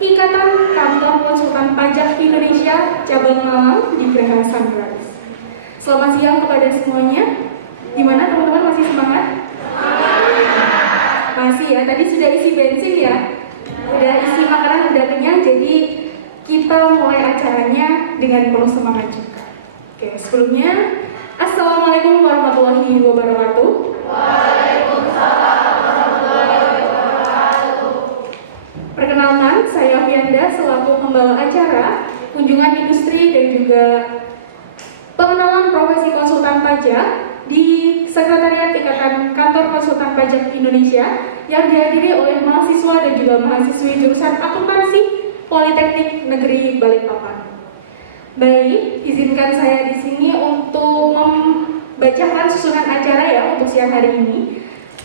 Ikatan Kantor Konsultan Pajak Indonesia Cabang Malang di Geraha Sunrise. Selamat siang kepada semuanya. Gimana teman-teman, masih semangat? Masih ya, tadi sudah isi bensin ya, udah isi makanan, udah kenyang, jadi kita mulai acaranya dengan penuh semangat juga. Oke, sebelumnya Assalamualaikum warahmatullahi wabarakatuh. Waalaikumsalam warahmatullahi wabarakatuh. Perkenalkan, saya Fianda selaku pembawa acara kunjungan industri dan juga pengenalan profesi konsultan pajak di Sekretariat Ikatan Kantor Konsultan Pajak Indonesia yang dihadiri oleh mahasiswa dan juga mahasiswi jurusan akuntansi Politeknik Negeri Balikpapan. Baik, izinkan saya di sini untuk membacakan susunan acara ya untuk siang hari ini.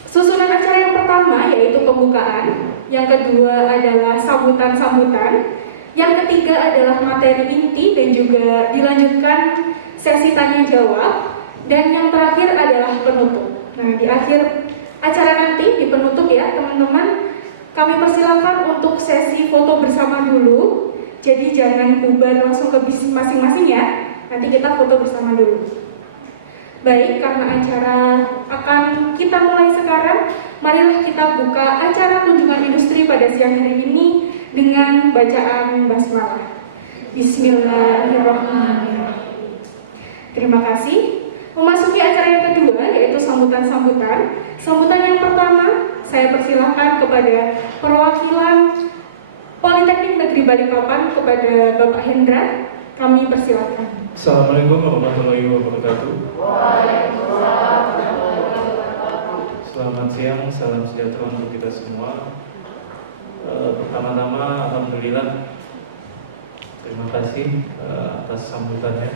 Susunan acara yang pertama yaitu pembukaan, yang kedua adalah sambutan-sambutan, yang ketiga adalah materi inti dan juga dilanjutkan sesi tanya jawab, dan yang terakhir adalah penutup. Nah, di akhir acara nanti di penutup ya teman-teman, kami persilakan untuk sesi foto bersama dulu. Jadi jangan bubar langsung ke bis masing-masing ya. Nanti kita foto bersama dulu. Baik, karena acara akan kita mulai sekarang, marilah kita buka acara kunjungan industri pada siang hari ini dengan bacaan basmalah. Bismillahirrahmanirrahim. Terima kasih. Memasuki acara yang kedua yaitu sambutan-sambutan. Sambutan yang pertama saya persilahkan kepada perwakilan Politeknik Negeri Balikpapan, kepada Bapak Hendra. Kami persilahkan. Assalamualaikum warahmatullahi wabarakatuh. Waalaikumsalam warahmatullahi wabarakatuh. Selamat siang, salam sejahtera untuk kita semua. Pertama-tama, alhamdulillah, terima kasih atas sambutannya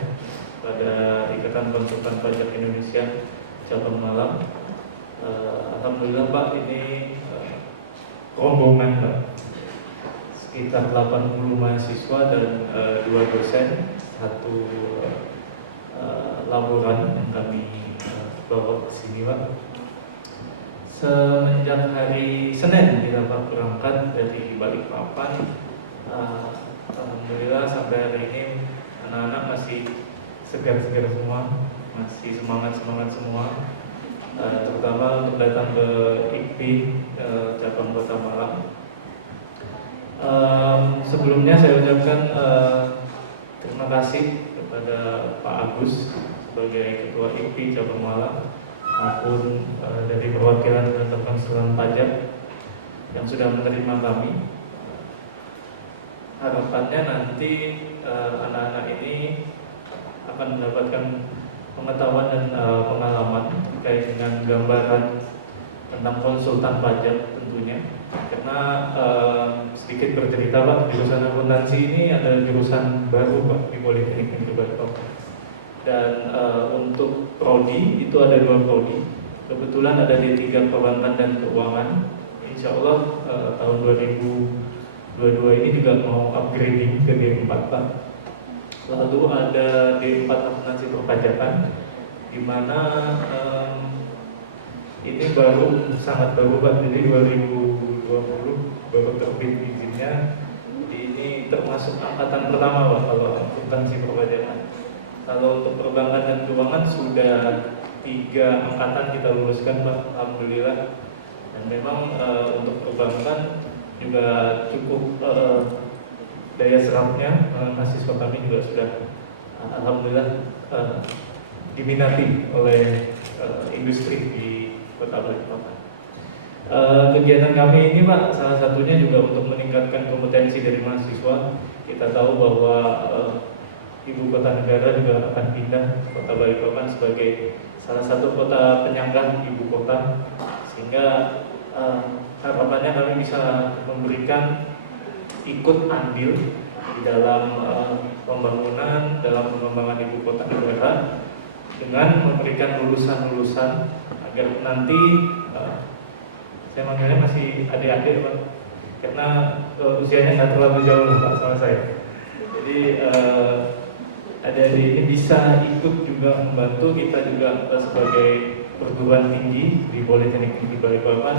pada Ikatan Konsultan Pajak Indonesia Cabang Malang. Alhamdulillah Pak, ini rombongan Pak, sekitar 80 mahasiswa dan 2 dosen, 1 laboran yang kami bawa ke sini Pak. Semenjak hari Senin kita Pak berangkat dari Balikpapan, alhamdulillah sampai hari ini anak-anak masih segar-segar semua, masih semangat-semangat semua, terutama untuk datang ke IKPI cabang Kota Malang. Sebelumnya saya ucapkan terima kasih kepada Pak Agus sebagai Ketua IKPI cabang Malang maupun dari perwakilan Kantor Konsultan Pajak yang sudah menerima kami. Harapannya nanti anak-anak ini akan mendapatkan pengetahuan dan pengalaman terkait dengan gambaran tentang konsultan pajak tentunya. Karena sedikit bercerita Pak, jurusan akuntansi ini adalah jurusan baru Pak di Politeknik Negeri Balikpapan. Dan untuk prodi itu ada 2 prodi. Kebetulan ada D3 Perbankan dan Keuangan. Insya Allah tahun 2022 ini juga mau upgrading ke D4 Pak. Lalu ada D4 Akuntansi Perpajakan, di mana ini baru sangat baru Pak, jadi 2020 baru terbit izinnya. Ini termasuk angkatan pertama Pak kalau akuntansi perpajakan. Kalau untuk perbankan dan keuangan sudah 3 angkatan kita luluskan Pak, alhamdulillah. Dan memang untuk perbankan juga cukup daya serapnya, mahasiswa kami juga sudah alhamdulillah diminati oleh industri di Kota Balikpapan. Kegiatan kami ini Pak, salah satunya juga untuk meningkatkan kompetensi dari mahasiswa. Kita tahu bahwa Ibu Kota Negara juga akan pindah Kota Balikpapan sebagai salah satu kota penyangga Ibu Kota, sehingga harapannya kami bisa memberikan ikut andil di dalam pembangunan, dalam pengembangan Ibu Kota Negara dengan memberikan lulusan-lulusan agar nanti saya manggilnya masih adik-adik Pak, karena usianya nggak terlalu jauh Pak sama saya. Jadi adik-adik ini bisa ikut juga membantu kita juga sebagai perguruan tinggi di Politeknik Tinggi Balikpapan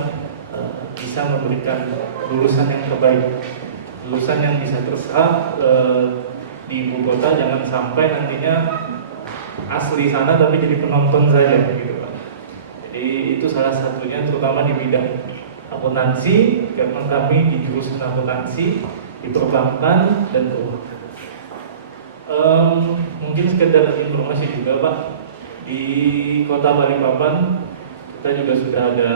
bisa memberikan lulusan yang terbaik lulusan yang bisa terserap di ibu kota, jangan sampai nantinya asli sana tapi jadi penonton saja gitu Pak. Jadi itu salah satunya terutama di bidang akuntansi, karena kami di jurusan akuntansi, di perbankan dan keuangan. Mungkin sekedar informasi juga Pak, di Kota Balikpapan kita juga sudah ada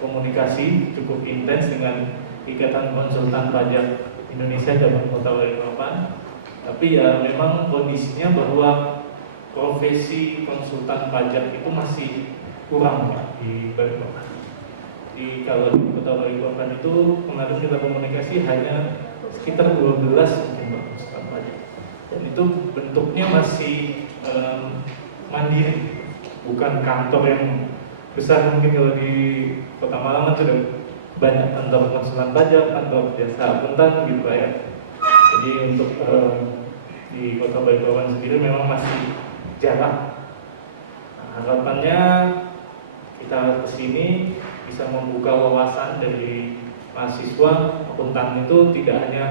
komunikasi cukup intens dengan Ikatan Konsultan Pajak Indonesia dan Kota Balikpapan. Tapi ya memang kondisinya bahwa profesi konsultan pajak itu masih kurang Pak di Balikpapan. Kalau di Kota Balikpapan itu kemarin kita komunikasi hanya sekitar 12 mungkin Pak konsultan pajak. Dan itu bentuknya masih mandiri, bukan kantor yang besar. Mungkin kalau di Kota Malang kan sudah banyak kantor konsulan pajak, kantor jasa akuntan gitu Pak ya. Jadi untuk di Kota Balikpapan sendiri memang masih jarang. Nah, harapannya kita kesini bisa membuka wawasan dari mahasiswa akuntan itu tidak hanya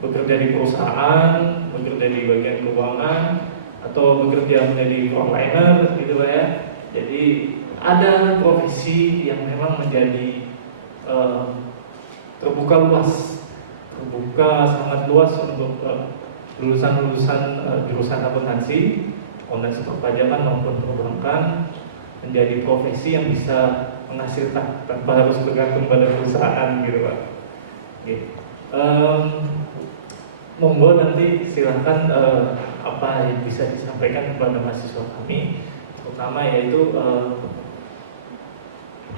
bekerja di perusahaan, bekerja di bagian keuangan, atau bekerja menjadi frontliner gitu Pak ya. Jadi ada profesi yang memang menjadi terbuka luas, terbuka sangat luas untuk lulusan-lulusan jurusan akuntansi, akuntansi perpajakan maupun perbankan, menjadi profesi yang bisa menghasilkan tanpa harus bergantung pada perusahaan gitu Pak. Gitu. Monggo nanti silahkan apa yang bisa disampaikan kepada mahasiswa kami, terutama yaitu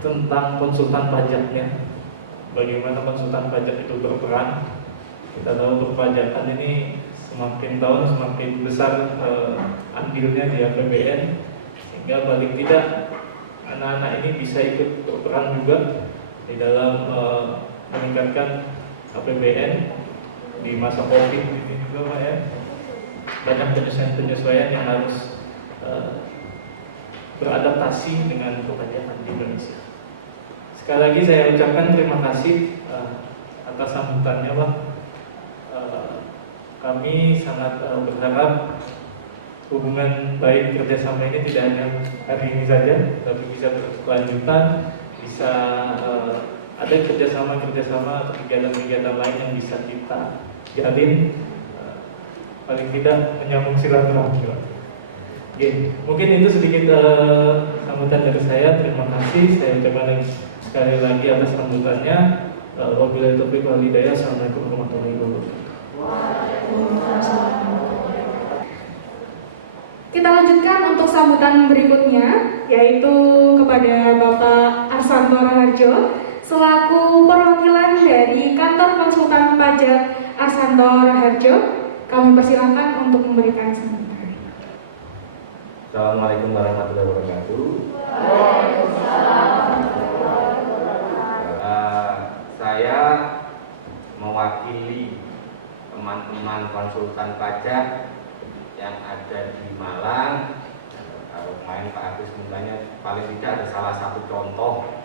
tentang konsultan pajaknya, bagaimana konsultan pajak itu berperan. Kita tahu perpajakan ini semakin tahun semakin besar andilnya di APBN, sehingga paling tidak anak-anak ini bisa ikut berperan juga di dalam meningkatkan APBN di masa COVID ini juga Pak ya. Banyak penyesuaian yang harus beradaptasi dengan perpajakan di Indonesia. Sekali lagi saya ucapkan terima kasih atas sambutannya Pak. Kami sangat berharap hubungan baik kerjasama ini tidak hanya hari ini saja, tapi bisa berkelanjutan, bisa ada kerjasama atau kegiatan-kegiatan lain yang bisa kita jalin, paling tidak menyambung silaturahmi. Mungkin itu sedikit sambutan dari saya. Terima kasih. Saya ucapkan sekali lagi atas sambutannya. Wabillahi taufiq wal hidayah. Assalamualaikum warahmatullahi wabarakatuh. Kita lanjutkan untuk sambutan berikutnya, yaitu kepada Bapak Arsanto Raharjo selaku perwakilan dari Kantor Konsultan Pajak Arsanto Raharjo. Kami persilahkan untuk memberikan sambutan. Assalamualaikum warahmatullahi wabarakatuh. Saya mewakili teman-teman konsultan pajak yang ada di Malang. Kalau kemarin Pak Agus mintanya paling tidak ada salah satu contoh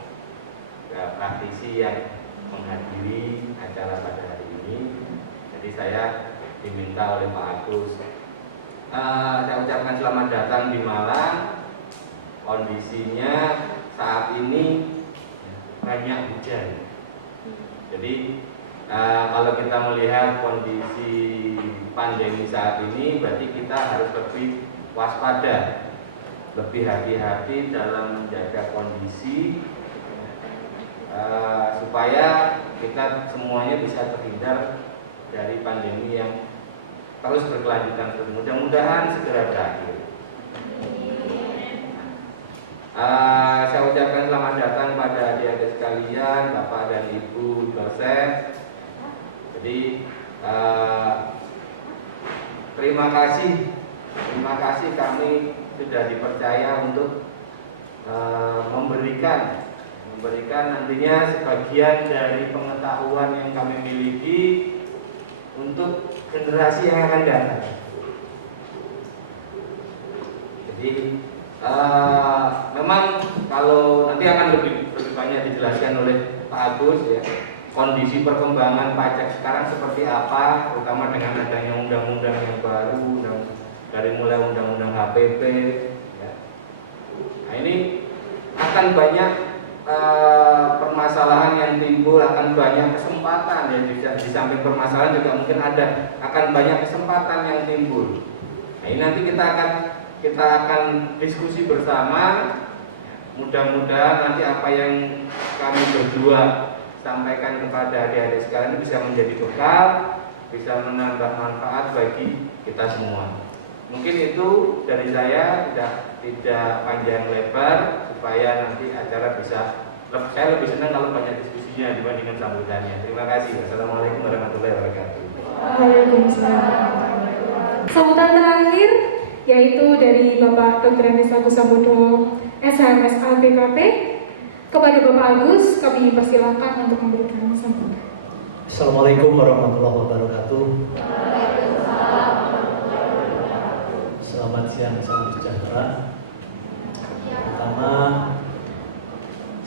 praktisi yang menghadiri acara pada hari ini. Jadi saya diminta oleh Pak Agus. Saya ucapkan selamat datang di Malang. Kondisinya saat ini banyak hujan. Jadi kalau kita melihat kondisi pandemi saat ini, berarti kita harus lebih waspada, lebih hati-hati dalam menjaga kondisi supaya kita semuanya bisa terhindar dari pandemi yang terus berkelanjutan. Mudah-mudahan segera berakhir. Saya ucapkan selamat datang pada adik-adik sekalian, Bapak dan Ibu dosen. Jadi terima kasih kami sudah dipercaya untuk memberikan nantinya sebagian dari pengetahuan yang kami miliki untuk generasi yang akan datang. Jadi memang kalau nanti akan lebih banyak dijelaskan oleh Pak Agus ya. kondisi perkembangan pajak sekarang seperti apa, terutama dengan adanya undang-undang yang baru, dari mulai undang-undang HPP. Ya. Nah ini akan banyak permasalahan yang timbul, akan banyak kesempatan ya, di samping permasalahan juga mungkin akan banyak kesempatan yang timbul. Nah ini nanti kita akan diskusi bersama. Mudah-mudahan nanti apa yang kami berdua sampaikan kepada adik-adik sekalian bisa menjadi bekal, bisa menambah manfaat bagi kita semua. Mungkin itu dari saya, tidak panjang lebar, supaya nanti acara bisa, saya lebih senang kalau banyak diskusinya dibandingkan sambutannya. Terima kasih. Wassalamualaikum warahmatullahi wabarakatuh. Waalaikumsalam. Sambutan terakhir yaitu dari Bapak Dr. Agus Sambodo, SHMS ABKP. Kepada Bapak Agus, kami persilakan untuk memberikan sambutan. Assalamualaikum warahmatullahi wabarakatuh. Selamat siang, salam sejahtera. Pertama,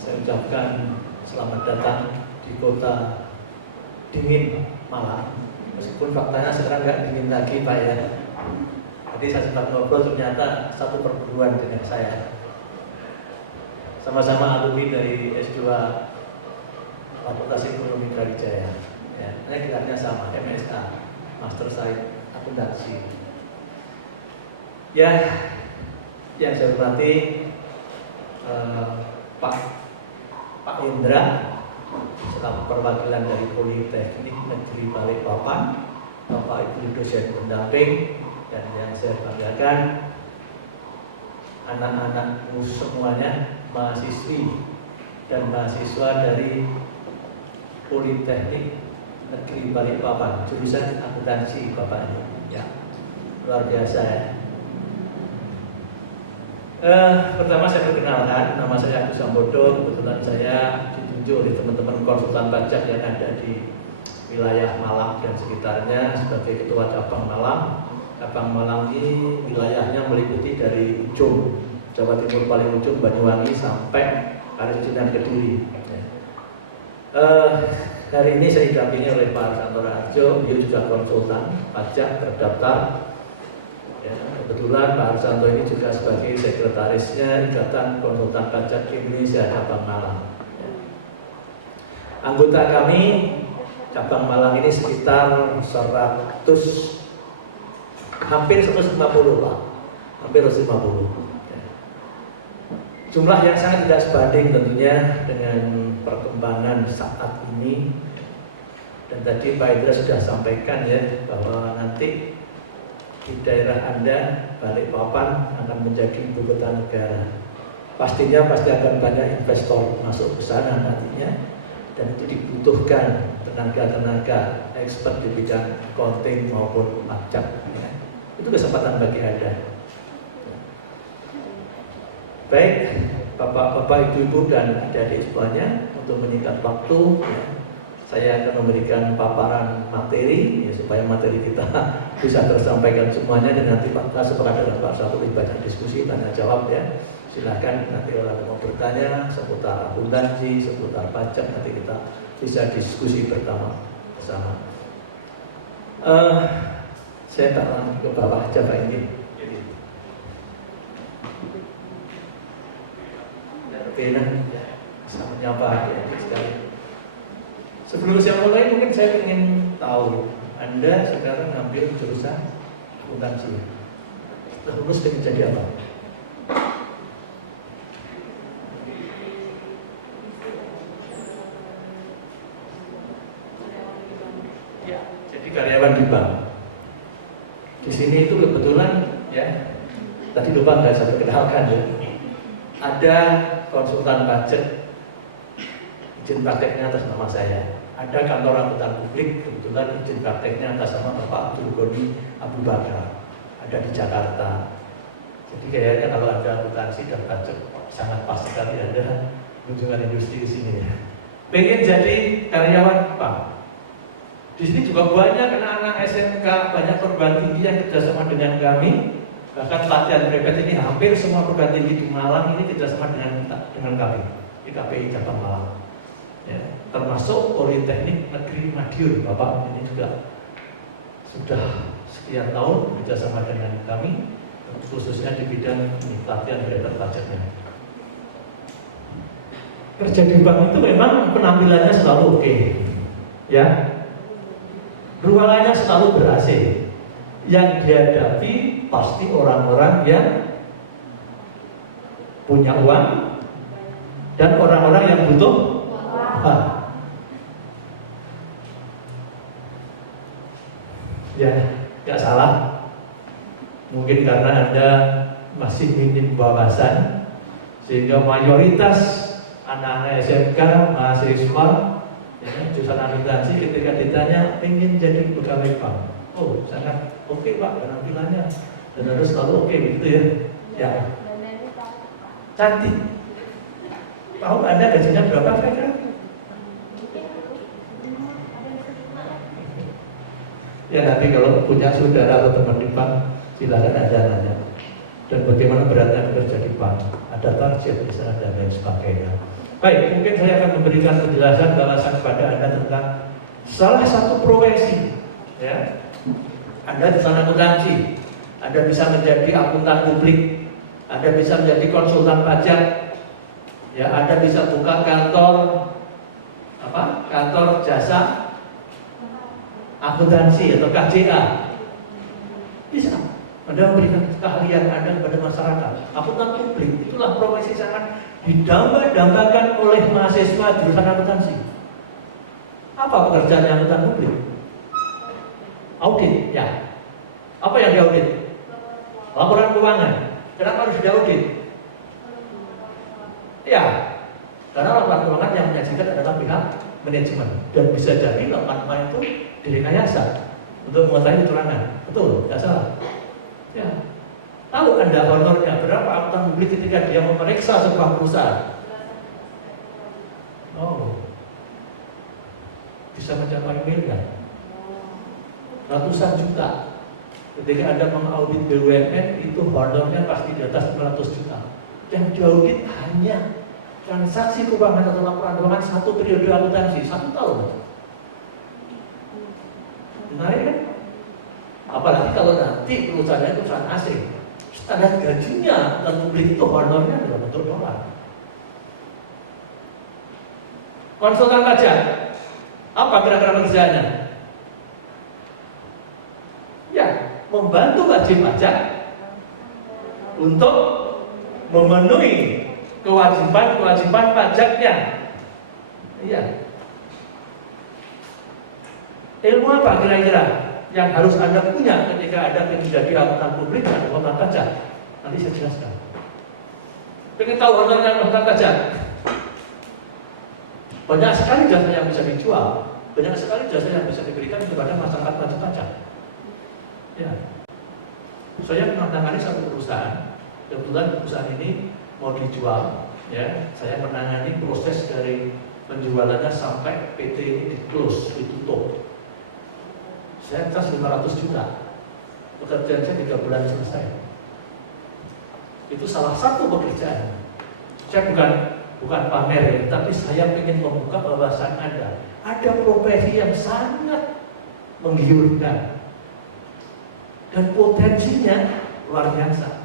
saya ucapkan selamat datang di kota dingin Malang. Meskipun faktanya sekarang nggak dingin lagi, Pak ya. Tadi saya sempat ngobrol, ternyata satu perguruan dengan saya. Sama-sama alumni dari S2 Fakultas Ekonomi Brawijaya. Ya, gelarnya sama, MSA, Master Science Akuntansi. Ya, yang saya hormati Pak Indra selaku perwakilan dari Politeknik Negeri Balikpapan, Bapak Ibu dosen pendamping, dan yang saya banggakan anak-anakku semuanya, mahasiswi dan mahasiswa dari Politeknik Negeri Balikpapan, jurusan akuntansi Bapak ini, ya, luar biasa ya. Pertama saya perkenalkan, nama saya Agus Sambodo. Kebetulan saya ditunjuk oleh teman-teman konsultan pajak yang ada di wilayah Malang dan sekitarnya sebagai ketua cabang Malang. Cabang Malang ini wilayahnya meliputi dari ujung Jawa Timur paling ujung Banyuwangi sampai Kalijinan Kediri. Hari ini saya didampingi oleh Pak Santo Raharjo, beliau juga konsultan pajak terdaftar. Ya, kebetulan Pak Santo ini juga sebagai sekretarisnya Ikatan Konsultan Pajak Indonesia Cabang Malang. Ya. Anggota kami Cabang Malang ini sekitar 100, hampir 150 Pak, hampir 150. Ya. Jumlah yang sangat tidak sebanding tentunya dengan perkembangan saat ini. Dan tadi Pak Indra sudah sampaikan ya bahwa nanti di daerah Anda, Balikpapan akan menjadi ibu kota negara. Pastinya pasti akan banyak investor masuk ke sana nantinya, dan itu dibutuhkan tenaga-tenaga expert di bidang accounting maupun pajak. Ya. Itu kesempatan bagi Anda. Baik, Bapak-bapak, Ibu-ibu dan adik-adik semuanya, untuk menyingkat waktu, ya, saya akan memberikan paparan materi ya, supaya materi kita bisa tersampaikan semuanya, dan nanti Pak setelah dengan Pak Satu lebih banyak diskusi tanya jawab ya. Silahkan nanti orang mau bertanya seputar akuntansi, seputar pajak, nanti kita bisa diskusi bersama. Saya tak langsung ke bawah aja Pak ini. Benar ya, sama nyapa ya sekali. Sebelum saya mulai, mungkin saya ingin tahu Anda sekarang ngambil jurusan akuntansi. Setelah lulus ingin jadi apa? Ya, jadi karyawan di bank. Di sini itu kebetulan ya, tadi lupa nggak saya kenalkan ya. Ada konsultan pajak, izin prakteknya atas nama saya. Ada kantor akuntan publik, kebetulan izin prakteknya atas nama Bapak Abdul Ghani Abu Bakar, ada di Jakarta. Jadi kayaknya kalau ada akuntansi dan pajak sangat pas sekali ada kunjungan industri di sini ya. Pengen jadi karyawan Pak. Di sini juga banyak anak-anak SMK, banyak perguruan tinggi yang kerjasama dengan kami. Bahkan pelatihan private ini hampir semua perguruan tinggi di Malang ini kerjasama dengan kami, di KPI Cabang Malang. Ya. termasuk Politeknik Negeri Madiun. Bapak ini juga sudah sekian tahun bekerjasama dengan kami, khususnya di bidang pelatihan beredar pajaknya. Kerja di bank itu memang penampilannya selalu oke, ya. Ruangannya selalu ber-AC. Yang dihadapi pasti orang-orang yang punya uang dan orang-orang yang butuh uang. Ya, nggak salah. Mungkin karena Anda masih minim wawasan, sehingga mayoritas anak-anak SMK, mahasiswa, ya, jurusan akuntansi ketika ditanya ingin jadi pegawai bank, oh sangat oke Pak penampilannya dan harus selalu oke gitu ya. Ya, cantik. Tahu Anda gajinya berapa kira-kira? Ya nanti kalau punya saudara atau teman di bank, silakan Anda nanya. Dan bagaimana beratnya bekerja di bank, ada target misalnya dan lain sebagainya. Baik, mungkin saya akan memberikan penjelasan balasan kepada Anda tentang salah satu profesi. Ya, Anda di sana akuntansi, Anda bisa menjadi akuntan publik, Anda bisa menjadi konsultan pajak, ya, Anda bisa buka kantor kantor jasa akuntansi atau KJA. Bisa. Anda memberikan keahlian Anda kepada masyarakat. Akuntan publik itulah profesi sangat didamba-dambakan oleh mahasiswa jurusan akuntansi. Apa pekerjaan akuntan publik? Audit, ya. Apa yang diaudit? Laporan keuangan. Kenapa harus diaudit? Ya, karena laporan keuangan yang menyajikan adalah pihak manajemen dan bisa jadi laporan itu direkayasa untuk mengetahui kecurangan. Betul, tidak salah. Ya. Tahu Anda honornya berapa akuntan publik ketika dia memeriksa sebuah perusahaan? Oh, bisa mencapai miliar, ratusan juta. Ketika Anda mengaudit BUMN itu honornya pasti di atas 500 juta. Yang diaudit hanya transaksi keuangan atau laporan keuangan satu periode akuntansi, 1 tahun. Menarik kan? Apalagi kalau nanti perusahaannya perusahaan asing, standar gajinya dan publik itu honornya adalah bentuk dolar. Konsultan pajak, apa kira-kira pekerjaannya? Ya, membantu wajib pajak untuk memenuhi kewajiban pajaknya. Iya. Ilmu apa kira-kira yang harus Anda punya ketika Anda menjadi akuntan publik dan akuntan pajak? Nanti saya jelaskan. Pengen tahu honornya akuntan pajak? Banyak sekali jasa yang bisa dijual, banyak sekali jasa yang bisa diberikan kepada masyarakat wajib pajak. Ya. Saya menangani satu perusahaan. Kebetulan perusahaan ini mau dijual, ya. Saya menangani proses dari penjualannya sampai PT ini di close, ditutup. Saya cas 500 juta. Pekerjaan saya 3 bulan selesai. Itu salah satu pekerjaan. Saya bukan pamer ya, tapi saya ingin membuka wawasan Anda. Ada profesi yang sangat menggiurkan dan potensinya luar biasa.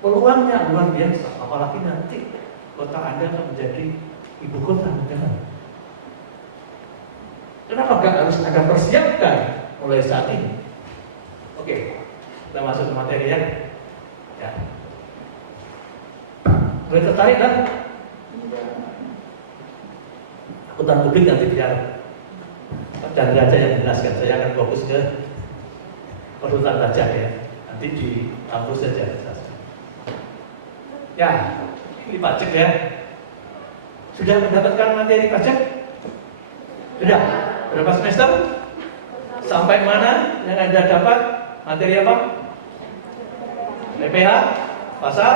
Peluangnya luar biasa, apalagi nanti kota Anda akan menjadi ibu kota negara. Kenapa gak harus Anda persiapkan mulai saat ini? Oke, kita masuk ke materi ya. Ya. Mulai tertarik kan? Akuntan publik nanti biar Chandra aja yang menjelaskan. Saya akan fokus ke konsultan pajak ya. Nanti di kampus saja. Ya, ini pajak ya. Sudah mendapatkan materi pajak? Sudah? Berapa semester? Sampai mana yang Anda dapat? Materi apa? PPH? Pasal?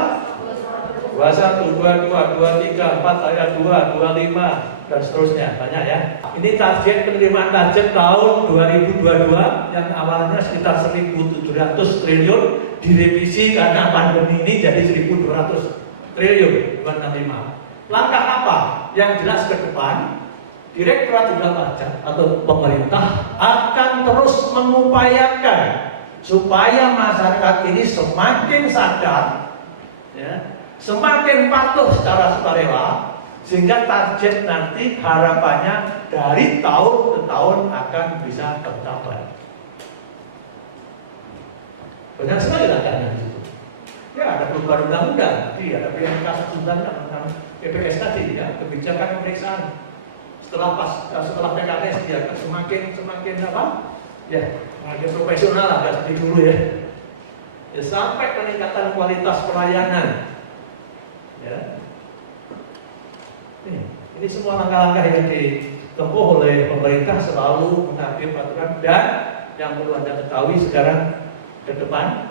21, 22, 23, 4, ayat 2, 25, dan seterusnya. Banyak ya. Ini target penerimaan target tahun 2022 yang awalnya sekitar 1.700 triliun direvisi karena pandemi ini jadi 1.200 triliun 265. Langkah apa yang jelas ke depan? Direktorat Jenderal Pajak atau pemerintah akan terus mengupayakan supaya masyarakat ini semakin sadar, ya, semakin patuh secara sukarela, sehingga target nanti harapannya dari tahun ke tahun akan bisa tercapai. Banyak sekali langkahnya di situ. Ya, ada perubahan undang-undang, ada PMK tentang PPS tadi, ya, kebijakan pemeriksaan. Setelah PKS dia akan semakin apa? Ya, semakin profesional lah, nggak seperti dulu ya. Ya, sampai peningkatan kualitas pelayanan. Ya. Ini semua langkah-langkah yang ditempuh oleh pemerintah selalu mengambil peraturan, dan yang perlu Anda ketahui sekarang ke depan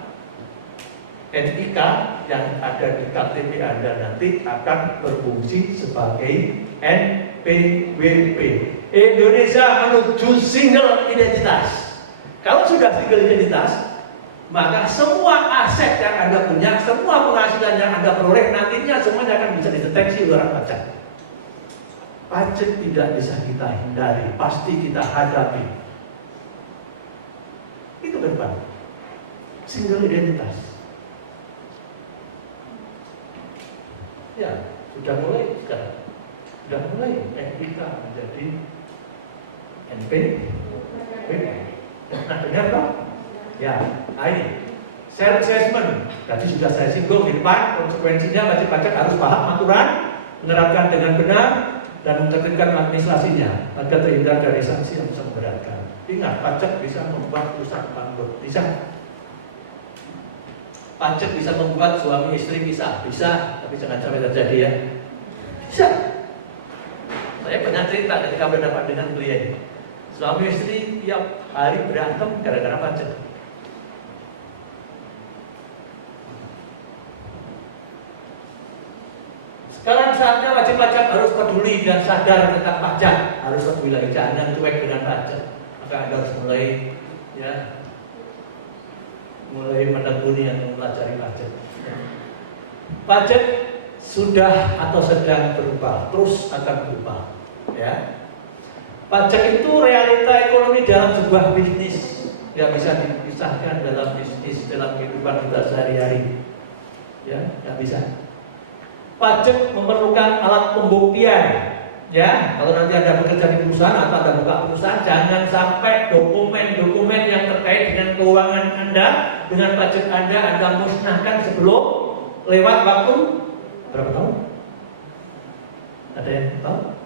NIK yang ada di KTP Anda nanti akan berfungsi sebagai NPWP, Indonesia menuju single identitas. Kalau sudah single identitas, maka semua aset yang Anda punya, semua penghasilan yang Anda peroleh nantinya semuanya akan bisa dideteksi oleh orang pajak. Pajak tidak bisa kita hindari, pasti kita hadapi. Itu ke depan. Single identitas. Ya, sudah mulai sekarang. Sudah mulai NIK menjadi NPWP. Nah, dengar toh? Ya, ini self assessment. Tadi sudah saya singgung di depan, konsekuensinya wajib pajak harus paham aturan, menerapkan dengan benar, dan menertibkan administrasinya agar terhindar dari sanksi yang bisa memberatkan. Ingat, pajak bisa membuat perusahaan bangkrut, bisa. Pajak bisa membuat suami istri bisa, tapi jangan sampai terjadi ya. Bisa. Saya pernah cerita ketika berhadapan dengan klien, suami istri tiap hari berantem gara-gara pajak. Sekarang saatnya wajib pajak harus peduli dan sadar tentang pajak, harus peduli lagi, jangan cuek dengan pajak. Maka Anda harus mulai menekuni atau mempelajari pajak. Pajak sudah atau sedang berubah, terus akan berubah. Ya, pajak itu realita ekonomi dalam sebuah bisnis yang bisa dipisahkan dalam bisnis, dalam kehidupan kita sehari-hari. Ya, nggak bisa. Pajak memerlukan alat pembuktian. Ya, kalau nanti Anda bekerja di perusahaan atau Anda buka perusahaan, jangan sampai dokumen-dokumen yang terkait dengan keuangan Anda, dengan pajak Anda musnahkan sebelum lewat waktu berapa tahun? Ada yang tahu?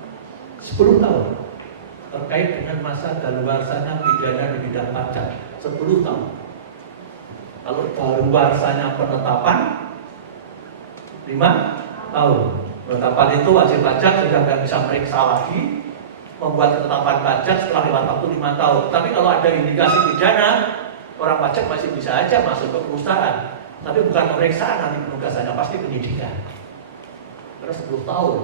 10 tahun. Terkait dengan masa daluarsanya pidana di bidang pajak, 10 tahun. Kalau daluarsanya penetapan 5 tahun. Penetapan itu wajib pajak sudah tidak bisa meriksa lagi, membuat ketetapan pajak setelah lewat waktu 5 tahun. Tapi kalau ada indikasi pidana, orang pajak masih bisa aja masuk ke perusahaan. Tapi bukan pemeriksaan, nanti penugasannya pasti penyidikan. Terus 10 tahun.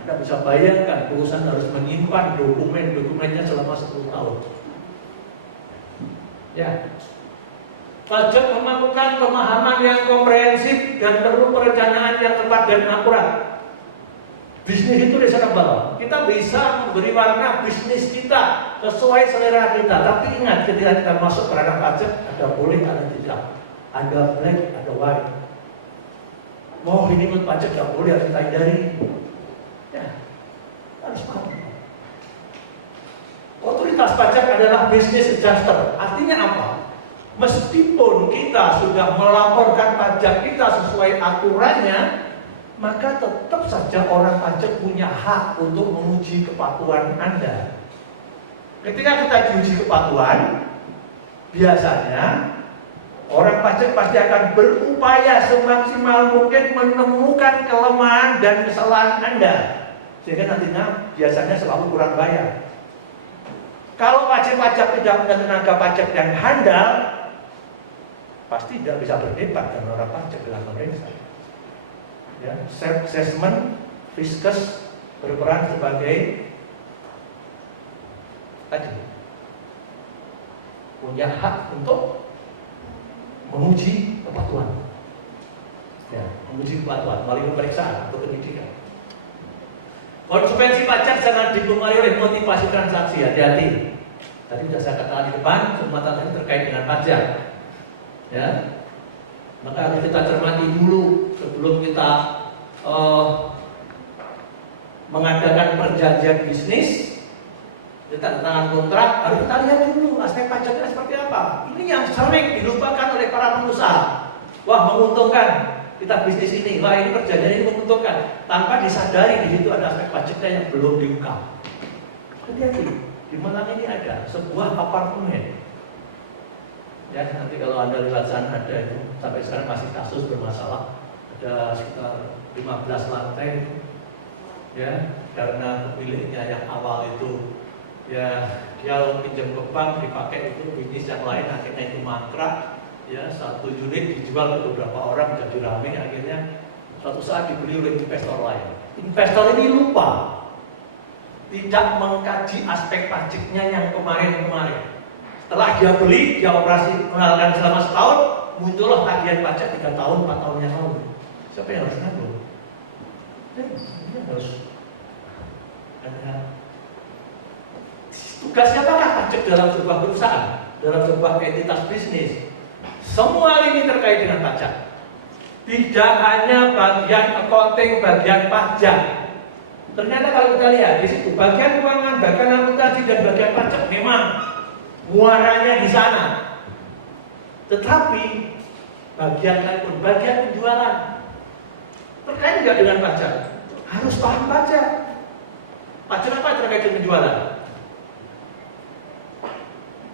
Anda bisa bayangkan perusahaan harus menyimpan dokumen-dokumennya selama 10 tahun. Ya. Pajak memerlukan pemahaman yang komprehensif dan perlu perencanaan yang tepat dan akurat. Bisnis itu dari bawah. Kita bisa memberi warna bisnis kita sesuai selera kita. Tapi ingat, ketika kita masuk ke ranah pajak, ada boleh, ada tidak. Ada black, ada white. Mau ini menurut pajak tidak boleh, harus kita hindari. Ya, harus paham. Otoritas pajak adalah business adjuster. Artinya apa? Meskipun kita sudah melaporkan pajak kita sesuai aturannya, maka tetap saja orang pajak punya hak untuk menguji kepatuhan Anda. Ketika kita diuji kepatuhan, biasanya orang pajak pasti akan berupaya semaksimal mungkin menemukan kelemahan dan kesalahan Anda, sehingga nantinya biasanya selalu kurang bayar. Kalau wajib pajak tidak punya tenaga pajak yang handal, pasti tidak bisa berdebat dengan orang pajak dalam memeriksa. Ya, self assessment, fiskus berperan sebagai tadi punya hak untuk menguji kepatuhan. Ya, menguji kepatuhan melalui pemeriksaan atau penyidikan. Konsekuensi pajak jangan dipengaruhi oleh motivasi transaksi, hati-hati. Tadi sudah saya katakan di depan, semua transaksi terkait dengan pajak. Ya, maka harus kita cermati dulu sebelum kita mengadakan perjanjian bisnis, kita tangan kontrak, harus kita lihat dulu aspek pajaknya seperti apa. Ini yang sering dilupakan oleh para pengusaha. Wah, menguntungkan kita bisnis ini, wah ini perjanjian ini menguntungkan, tanpa disadari di situ ada aspek pajaknya yang belum diungkap. Hati-hati, di Malang ini ada sebuah apartemen. Ya, nanti kalau Anda lihat sana ada itu, sampai sekarang masih kasus bermasalah. Ada sekitar 15 lantai, ya, karena pemiliknya yang awal itu, ya dia pinjam ke bank dipakai itu bisnis yang lain, akhirnya itu mangkrak. Ya, satu unit dijual ke beberapa orang, jadi ramai, akhirnya suatu saat dibeli oleh investor lain. Investor ini lupa, tidak mengkaji aspek pajaknya yang kemarin-kemarin. Setelah dia beli, dia operasionalkan selama setahun, muncullah tagihan pajak 3 tahun, 4 tahun yang lalu. Siapa yang harus nanggung? Ini harus ada. Tugas siapakah pajak dalam sebuah perusahaan, dalam sebuah entitas bisnis? Semua ini terkait dengan pajak. Tidak hanya bagian accounting, bagian pajak. Ternyata kalau kita lihat di situ bagian keuangan, bagian akuntansi dan bagian pajak memang muaranya di sana. Tetapi bagian lain pun, bagian penjualan terkait nggak dengan pajak? Harus paham pajak. Pajak apa yang terkait dengan penjualan?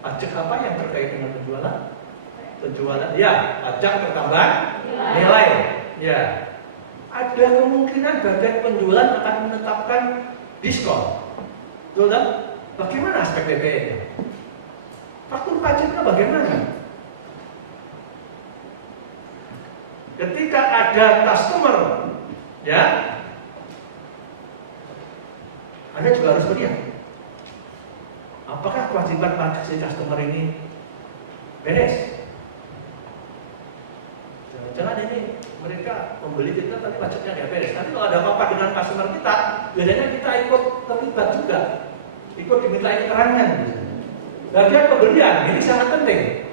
Pajak apa yang terkait dengan penjualan? Penjualan, ya, pajak pertambahan nilai. Ya, ada kemungkinan bagian penjualan akan menetapkan diskon. Betul tak? Bagaimana aspek PPN? Faktur pajaknya bagaimana? Ketika ada customer, ya, Anda juga harus melihat apakah kewajiban pajak si customer ini beres. Jangan ini mereka membeli kita tapi pajaknya nggak beres. Nanti kalau ada apa-apa dengan customer kita, biasanya kita ikut terlibat juga, ikut dimintai keterangan. Bagian pembelian ini sangat penting.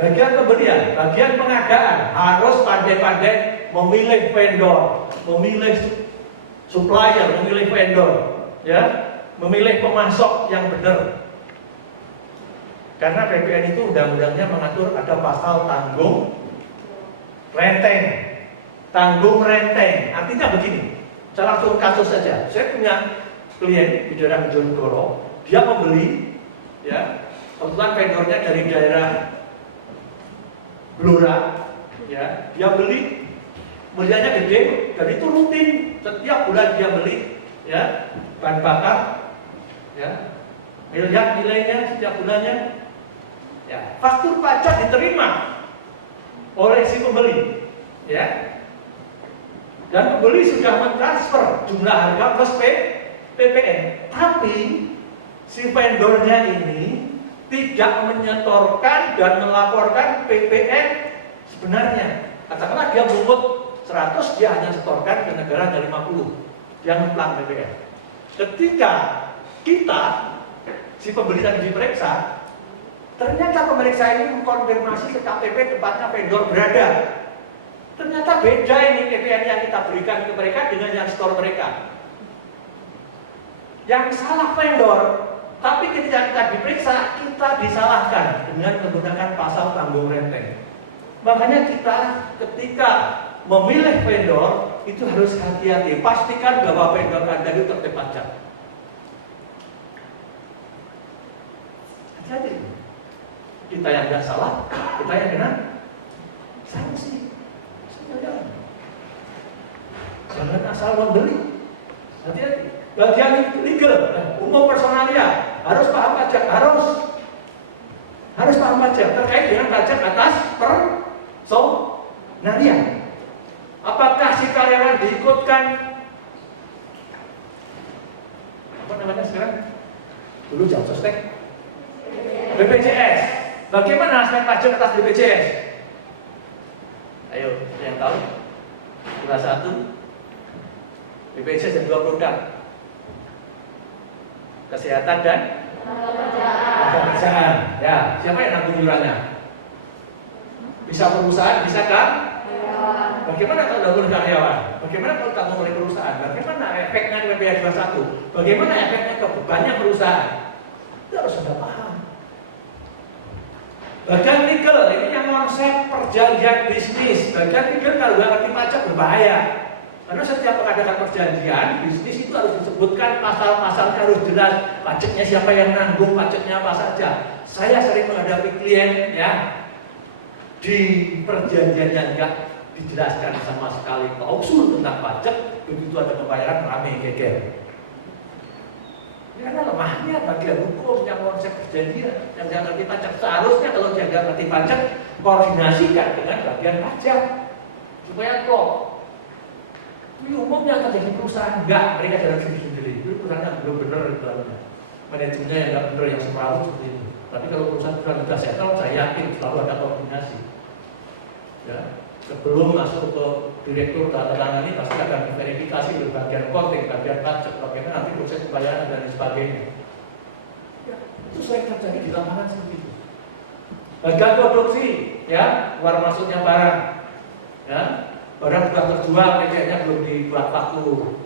Bagian pembelian, bagian pengadaan harus pandai-pandai memilih vendor, memilih supplier, memilih vendor, ya, memilih pemasok yang benar. Karena PPN itu undang-undangnya mengatur ada pasal tanggung renteng, tanggung renteng. Artinya begini, saya langsung kasus saja. Saya punya klien di daerah Bojonegoro, dia membeli, ya, kebetulan vendornya dari daerah Blora, ya, dia beli, mulianya gede, dan itu rutin setiap bulan dia beli, ya, bahan bakar, ya, miliar nilainya setiap bulannya, ya, faktur pajak diterima oleh si pembeli, ya, dan pembeli sudah mentransfer jumlah harga plus PPN, tapi si vendornya ini tidak menyetorkan dan melaporkan PPN sebenarnya. Katakanlah dia pungut 100, dia hanya setorkan ke negara dari 50, dia ngeplang PPN. Ketika kita si pembeli tadi diperiksa, ternyata pemeriksa ini mengkonfirmasi ke KTP tempatnya vendor berada. Ternyata beda ini PPN yang kita berikan ke mereka dengan yang store mereka. Yang salah vendor, tapi ketika kita diperiksa, kita disalahkan dengan menggunakan pasal tanggung renteng. Makanya kita ketika memilih vendor itu harus hati-hati. Pastikan bahwa vendor Anda itu tertib pajak. Hati-hati. Kita yang tidak salah, kita yang kena sanksi. Jangan asal membeli. Hati-hati. Bagian legal, umum personalia harus paham pajak, harus paham pajak terkait dengan pajak atas personalia. Apakah si karyawan diikutkan apa namanya sekarang? Dulu jam sostek BPJS. Bagaimana aspek pajak atas BPJS? Ayo, yang tahu? Kelas 1 BPJS ada 2 produk. Kesehatan dan pekerjaan. Ya, siapa yang nanggung iurannya? Bisa perusahaan, bisa kan? Bagaimana kalau nanggung karyawan? Bagaimana kalau tanggung oleh perusahaan? Bagaimana efeknya WPH 21? Bagaimana efeknya ke bebannya perusahaan? Itu harus Anda paham. Bagian legal, ini yang konsep perjanjian bisnis. Bagian legal kalau nggak ngerti pajak berbahaya. Karena setiap mengadakan perjanjian bisnis itu harus disebutkan pasal-pasalnya, harus jelas pajaknya siapa yang nanggung, pajaknya apa saja. Saya sering menghadapi klien ya di perjanjiannya nggak dijelaskan sama sekali klausul tentang pajak, begitu ada pembayaran rame geger. Karena lemahnya bagian hukum yang konsep perjanjian yang nggak ngerti pajak. Seharusnya kalau dia nggak ngerti pajak, koordinasikan dengan bagian pajak supaya klop. Ini umumnya terjadi perusahaan enggak, mereka jalan sendiri-sendiri. Itu perusahaan belum benar di dalamnya. Manajemennya yang enggak benar, yang separuh seperti itu. Tapi kalau perusahaan sudah settle, saya yakin selalu ada koordinasi. Ya, sebelum masuk ke direktur tata tangan ini pasti akan diverifikasi di bagian accounting, bagian pajak, bagaimana nanti proses pembayaran dan sebagainya. Ya, itu sering terjadi di lapangan seperti itu. Bagian produksi, ya, keluar masuknya barang, ya. Barang sudah terjual, kayaknya belum dibuat paku.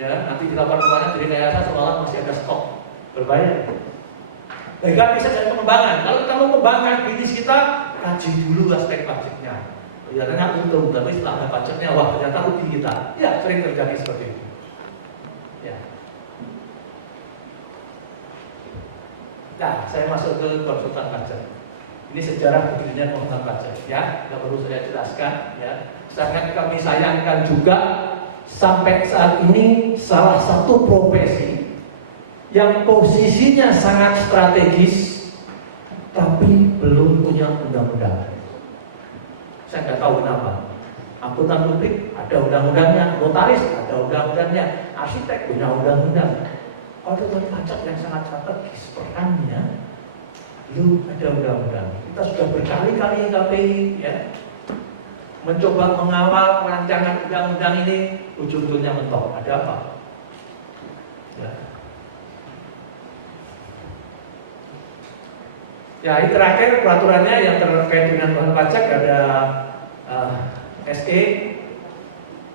Ya, nanti dilakukan kemana jadi rekayasa seolah masih ada stok berbahaya. Bahkan bisa dari pengembangan. Kalau kita mau mengembangkan bisnis kita, kaji dulu aspek pajaknya. Kelihatannya untung, tapi setelah ada pajaknya, wah ternyata rugi kita. Ya, sering terjadi seperti itu. Ya. Nah, saya masuk ke konsultan pajak. Ini sejarah berdirinya konsultan pajak. Ya, tidak perlu saya jelaskan. Ya. Sangat kami sayangkan juga sampai saat ini salah satu profesi yang posisinya sangat strategis tapi belum punya undang-undang. Saya nggak tahu kenapa. Akuntan publik ada undang-undangnya, notaris ada undang-undangnya, arsitek punya undang-undang. Konsultan pajak yang sangat strategis perannya belum ada undang-undang. Kita sudah berkali-kali KPI ya mencoba mengawal rancangan undang-undang ini, ujung-ujungnya mentok. Ada apa? Ya. Ya, ini terakhir peraturannya yang terkait dengan bahan pajak ada SE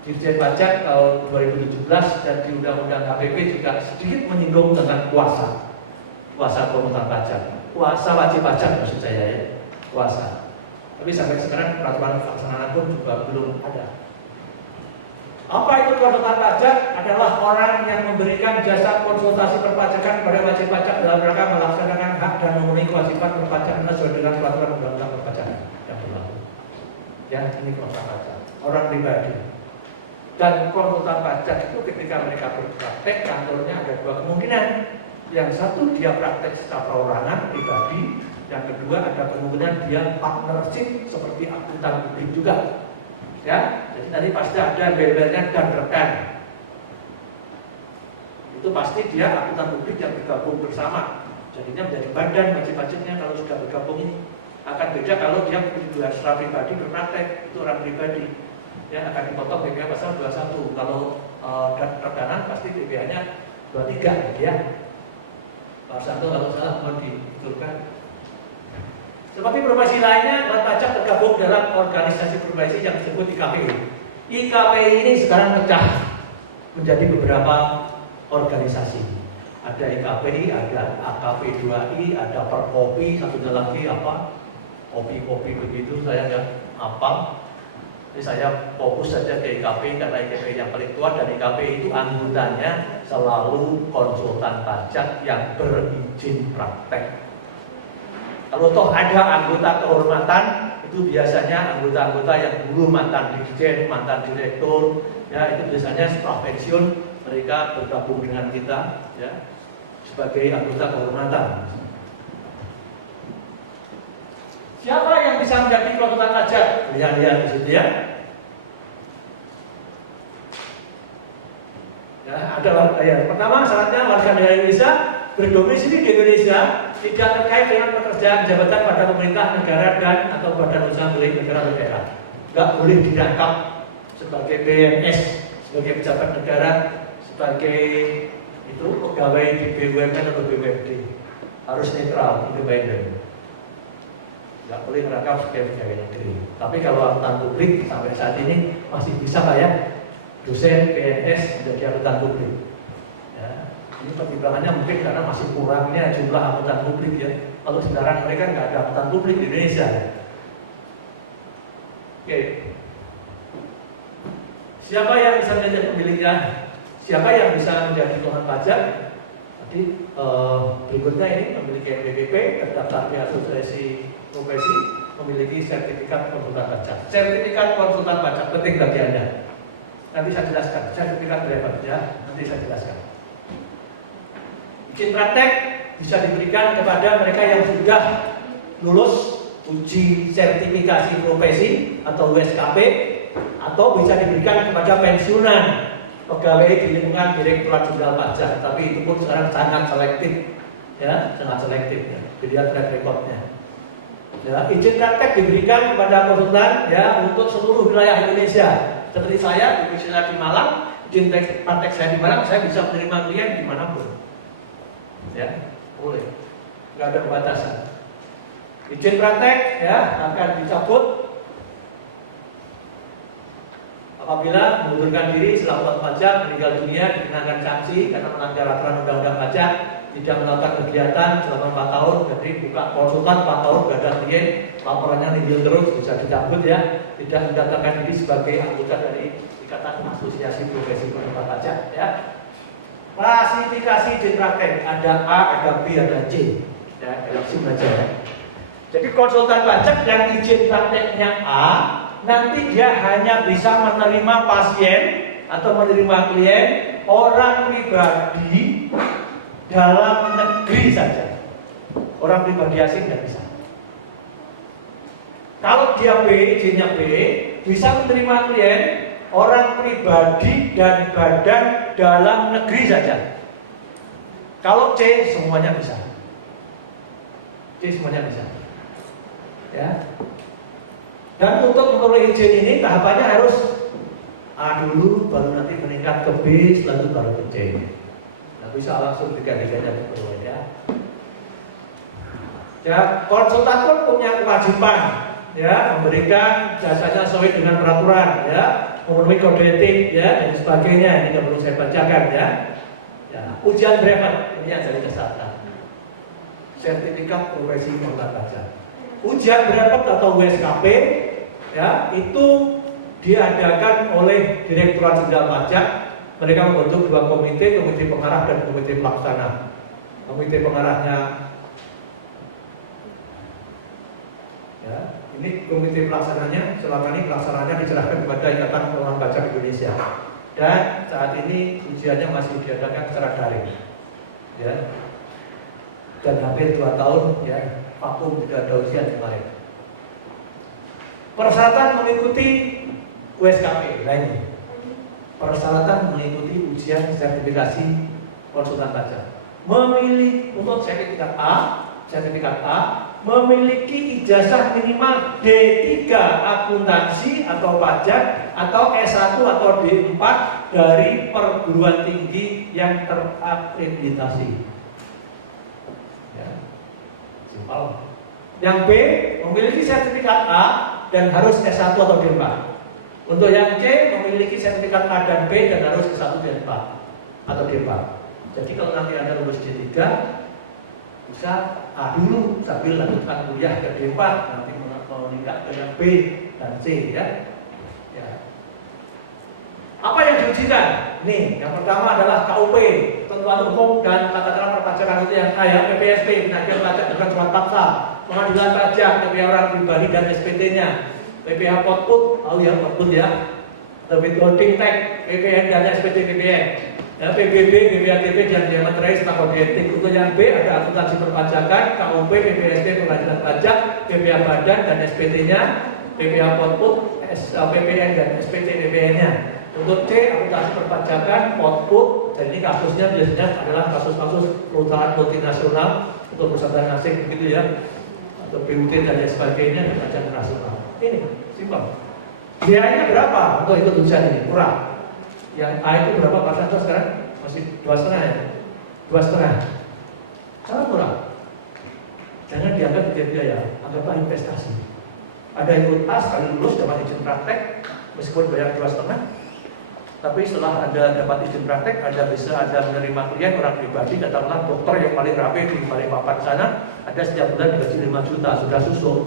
Dirjen Pajak tahun 2017 dan di Undang-Undang KPP juga sedikit menyinggung tentang kuasa konsultan pajak, kuasa wajib pajak maksud saya ya, kuasa. Tapi sampai sekarang peraturan pelaksanaan pun juga belum ada. Apa itu konsultan pajak? Adalah orang yang memberikan jasa konsultasi perpajakan kepada wajib pajak dalam rangka melaksanakan hak dan memenuhi kewajiban perpajakan sesuai dengan peraturan undang-undang perpajakan yang berlaku. Ya, ini konsultan pajak. Orang pribadi. Dan konsultan pajak itu ketika mereka berpraktek, kantornya ada dua kemungkinan. Yang satu dia praktek secara perorangan pribadi. Yang kedua ada kemungkinan dia partnership seperti akuntan publik juga, ya. Jadi nanti pasti ada bel-belnya dan rekan. Itu pasti dia akuntan publik yang bergabung bersama. Jadinya menjadi badan wajib pajaknya kalau sudah bergabung ini. Akan beda kalau dia secara pribadi berpraktek, itu orang pribadi. Ya akan dipotong BPH pasal 21. Kalau rekanan pasti BPH-nya 23, ya. Pak Santo kalau salah mau dibetulkan. Seperti profesi lainnya, wajib pajak tergabung dalam organisasi profesi yang disebut IKPI. IKPI ini sekarang pecah menjadi beberapa organisasi. Ada IKPI, ada AKP 2I, ada Perkopi, satunya lagi apa? Kopi-kopi begitu, saya nggak hafal. Jadi saya fokus saja ke IKPI karena IKPI yang paling tua dan IKPI itu anggotanya selalu konsultan pajak yang berizin praktek. Kalau toh ada anggota kehormatan, itu biasanya anggota-anggota yang dulu mantan dirjen, mantan direktur, ya itu biasanya setelah pensiun mereka bergabung dengan kita, ya sebagai anggota kehormatan. Siapa yang bisa menjadi konsultan pajak? Lihat di situ ya. Ya ada ya. Pertama syaratnya warga negara Indonesia berdomisili di Indonesia, tidak terkait dengan pekerjaan jabatan pada pemerintah negara dan atau badan usaha milik negara atau daerah. Nggak boleh dirangkap sebagai PNS, sebagai pejabat negara, sebagai itu pegawai di BUMN atau BUMD harus netral, independen. Nggak boleh merangkap sebagai pegawai negeri. Tapi kalau akuntan publik sampai saat ini masih bisa Pak ya, dosen PNS menjadi akuntan publik. Ya, ini pertimbangannya mungkin karena masih kurangnya jumlah akuntan publik ya. Kalau sekarang mereka nggak ada akuntan publik di Indonesia. Oke. Siapa yang bisa menjadi pemiliknya? Siapa yang bisa menjadi tuan pajak? Nanti berikutnya ini memiliki NPWP, terdaftar di asosiasi profesi, memiliki sertifikat konsultan pajak. Sertifikat konsultan pajak penting bagi Anda. Nanti saya jelaskan. Sertifikat driver ya, nanti saya jelaskan. Izin praktek bisa diberikan kepada mereka yang sudah lulus uji sertifikasi profesi atau USKP, atau bisa diberikan kepada pensiunan pegawai di lingkungan Direktorat Jenderal Pajak. Tapi itu pun sekarang sangat selektif, ya, sangat selektif. Ya. Dilihat track recordnya. Ya, izin praktek diberikan kepada konsultan ya untuk seluruh wilayah Indonesia. Seperti saya, misalnya di Malang, izin praktek saya di Malang, saya bisa menerima klien dimanapun. Ya, boleh, nggak ada pembatasan. Izin praktek ya akan dicabut apabila mengundurkan diri selaku pajak, meninggal dunia, dikenakan sanksi karena melanggar aturan undang-undang pajak, tidak melakukan kegiatan selama 4 tahun, jadi buka konsultan 4 tahun gak ada klien, laporannya nihil terus, bisa dicabut ya, tidak mendaftarkan diri sebagai anggota dari Ikatan Asosiasi Profesi Konsultan Pajak ya. Klasifikasi izin praktek ada A, ada B, ada C ya, langsung aja ya. Jadi konsultan pajak yang izin prakteknya A, nanti dia hanya bisa menerima pasien atau menerima klien orang pribadi dalam negeri saja. Orang pribadi asing tidak bisa. Kalau dia B, izinnya B, bisa menerima klien orang pribadi dan badan dalam negeri saja. Kalau C, semuanya bisa. C semuanya bisa. Ya. Dan untuk memperoleh izin ini tahapannya harus A dulu, baru nanti meningkat ke B, lalu baru ke C. Nah, bisa langsung tiga-tiganya diperoleh ya. Ya, konsultan pun punya kewajiban ya memberikan jasanya sesuai dengan peraturan ya, memenuhi kode etik ya dan sebagainya. Ini yang perlu saya bacakan ya. Ya, ujian driver ini yang jadi kesalahan. Sertifikat profesi konsultan pajak. Ujian driver atau USKP ya itu diadakan oleh Direktorat Jenderal Pajak. Mereka membentuk 2 komite, komite pengarah dan komite pelaksana. Komite pengarahnya ya, ini komite pelaksananya, selama ini pelaksananya diserahkan kepada Ikatan Pengelola Pajak Indonesia. Dan saat ini ujiannya masih diadakan secara daring. Ya. Dan hampir 2 tahun ya, vakum tidak ada ujian kemarin. Persyaratan mengikuti USKP, nah ini. Persyaratan mengikuti ujian sertifikasi konsultan pajak. Memilih untuk sertifikat A, memiliki ijazah minimal D3 akuntansi atau pajak atau S1 atau D4 dari perguruan tinggi yang terakreditasi. Ya. Simpel. Yang B, memiliki sertifikat A dan harus S1 atau D4. Untuk yang C, memiliki sertifikat A dan B dan harus S1 dan D4 atau D4. Jadi kalau nanti Anda lulus D3, bisa A dulu sambil lanjutkan kuliah ke D4, nanti meningkat ke yang B dan C ya. Ya. Apa yang diujikan? Nih, yang pertama adalah KUP, ketentuan umum dan tata cara perpajakan itu yang kaya, PPSP, penagihan pajak dengan surat paksa, pengadilan pajak, PPh orang pribadi dan SPT-nya, PPh Potput, tahu ya Potput ya, withholding tax, PPN dan SPT PPN. Ya, PBB, BPATP dan diameterai serta kode etik. Untuk yang B ada akuntansi perpajakan, KUP, PPSP, pengadilan pajak, PPh badan dan SPT-nya, PPh Potput, PPN dan SPT PPN-nya. Untuk C akuntansi perpajakan, Potput, dan ini kasusnya biasanya adalah kasus-kasus perusahaan multinasional untuk perusahaan asing begitu ya, atau BUT dan sebagainya dan pajak nasional. Ini simpel. Biayanya berapa untuk ikut ujian ini? Murah. Yang A itu berapa persen sekarang? Masih 2,5 ya? 2,5. Sangat murah. Jangan dianggap biaya, anggaplah investasi. Ada yang ikut tas, kali lulus dapat izin praktek, meskipun bayar 2,5. Tapi setelah Anda dapat izin praktek, Anda bisa menerima klien orang pribadi, katakanlah dokter yang paling rapi di Balikpapan sana, ada setiap bulan digaji 5 juta, sudah susul.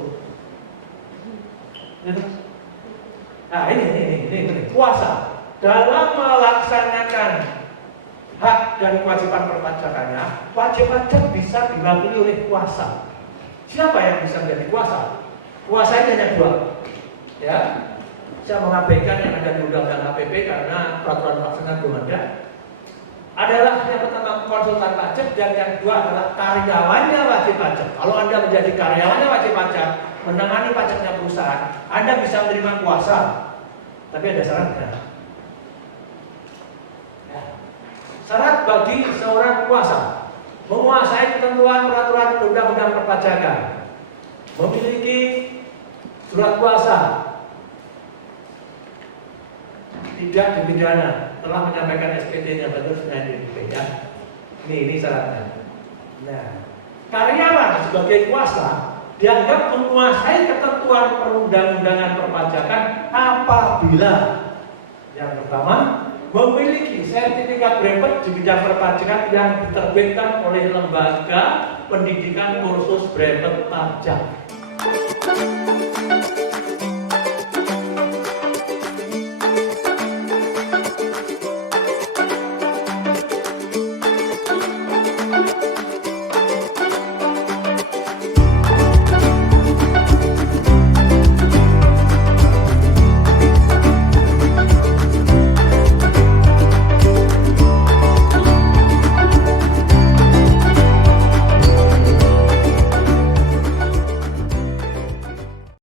Nah ini puasa. Dalam melaksanakan hak dan kewajiban perpajakannya, wajib pajak bisa diwakili oleh puasa. Siapa yang bisa menjadi puasa? Puasa ini hanya 2. Ya. Saya mengabaikan yang ada di Undang-Undang APP karena peraturan pelaksanaan belum ada. Adalah yang pertama konsultan pajak dan yang kedua adalah karyawannya wajib pajak. Kalau Anda menjadi karyawannya wajib pajak, menangani pajaknya perusahaan, Anda bisa menerima puasa. Tapi ada syaratnya. Ya. Syarat bagi seorang puasa menguasai ketentuan peraturan undang-undang perpajakan, memiliki surat puasa, tidak dipidana, telah menyampaikan SPT-nya betul dengan ya. Ini syaratnya. Nah, karyawan sebagai kuasa dianggap menguasai ketentuan perundang-undangan perpajakan apabila yang pertama memiliki sertifikat brevet di bidang perpajakan yang diterbitkan oleh lembaga pendidikan kursus brevet pajak.